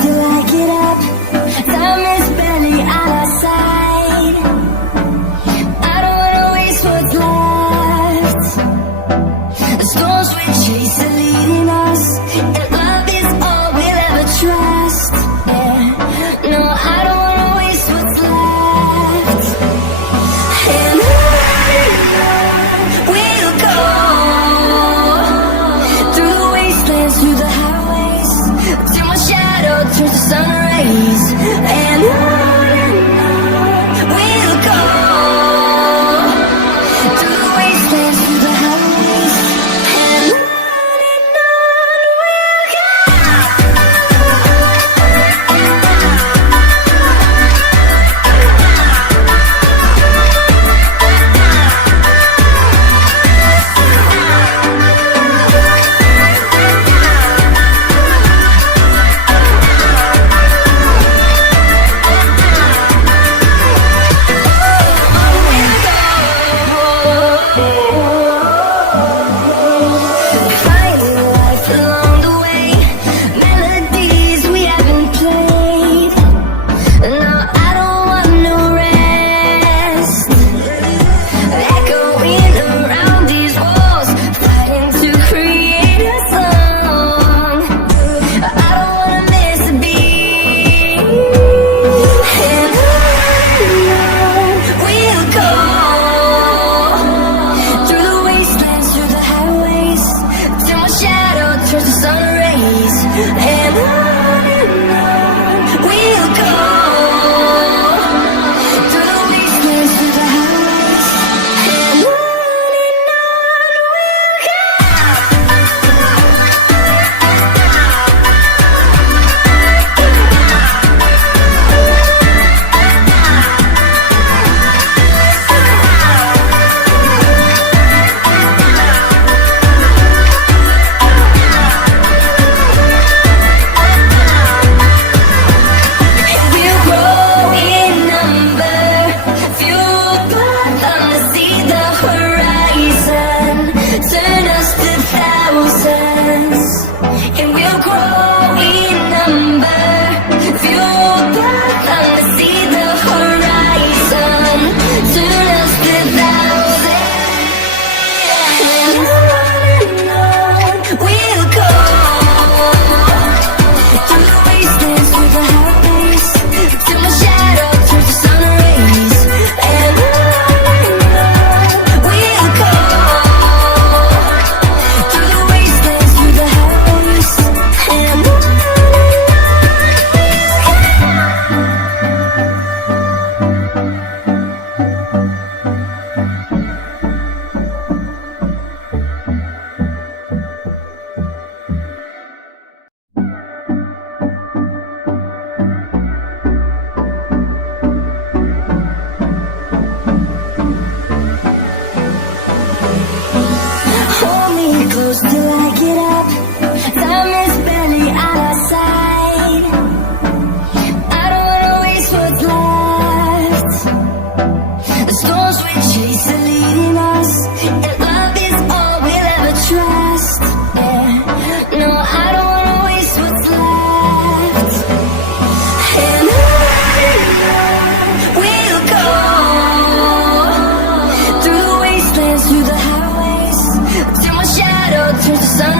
till I get up. Time is barely on our side. I don't wanna waste what's left. The storms we chase are leading us, and love is all we'll ever trust. Yeah, no, I don't wanna waste what's left. And on we'll go, through the wastelands, through the highways, till my shadow turns to sun rays. And on we'll go, through the wastelands, through the highways, and on we'll go. Finding life along the way, melodies we haven't played. No, I don't want no rest. Echoing around these walls, fighting to create a song. I don't wanna miss a beat. And on we'll go, through the wastelands, through the highways, till my shadow turns to sun rays. And on we'll go, through the wastelands, through the highways, and on we'll go. We'll grow in number, fueled by them to see the horizon, turn us to thousands. And we'll grow in number, fueled by them to see the horizon, turn us to thousands. And on we'll go, through the wastelands, through the highways, till my shadow turns to sun rays. And on we'll go, through the wastelands, through the highways, and on. Hold me close till I get up. Time is barely on our side. I don't wanna waste what's left. The storms we chase are leading us, and love is all we'll ever trust. Yeah, no, I don't wanna waste what's left. And on we'll go, through the wastelands, through the highways, till my shadow turns to sun